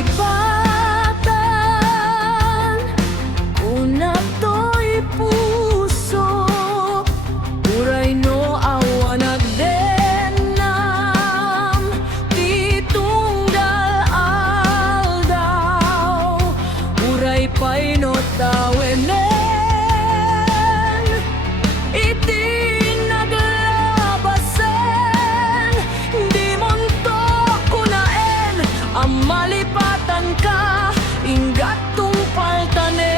malipatan, una to'y puso, uray no awan agdenam, titunggal aldaw, uray pa'y no tawenen. Malipatan ka, inggat tungpal tanem.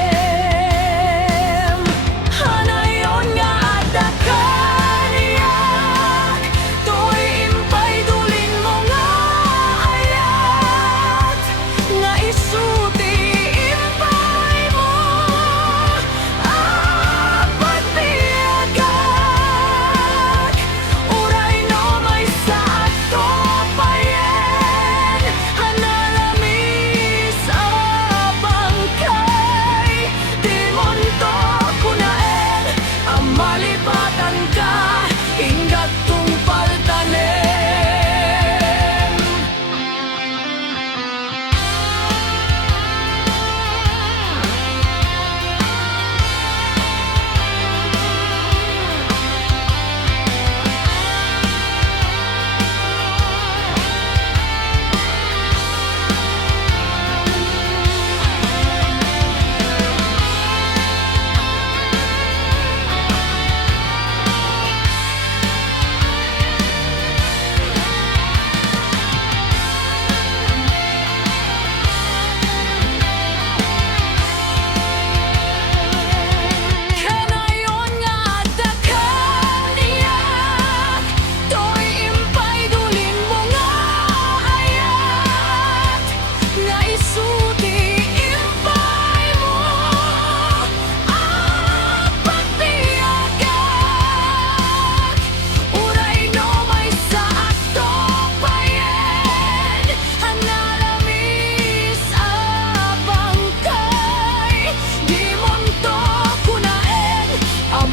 Hanayon nga ada kaniyak, to'y impay dulin mo nga ayat, nga isuti impay mo pagbiagak. Uray no may sa ato payen, hanalamis abangkay, di monto kunaen, ang malipatan ka, inggat tungpal tanem.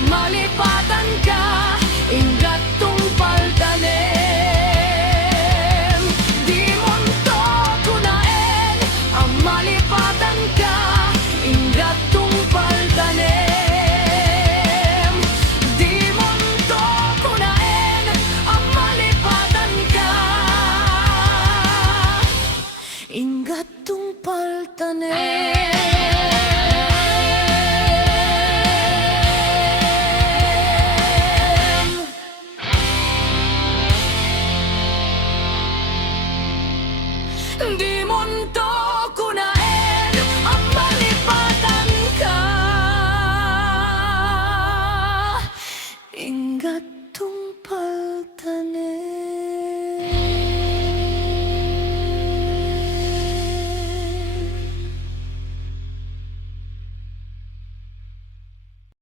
Malipatan ka, inggat tungpal tanem. Di monto kunaen, ang malipatan ka, inggat tungpal tanem. Di monto kunaen, ang malipatan ka, inggat tungpal tanem.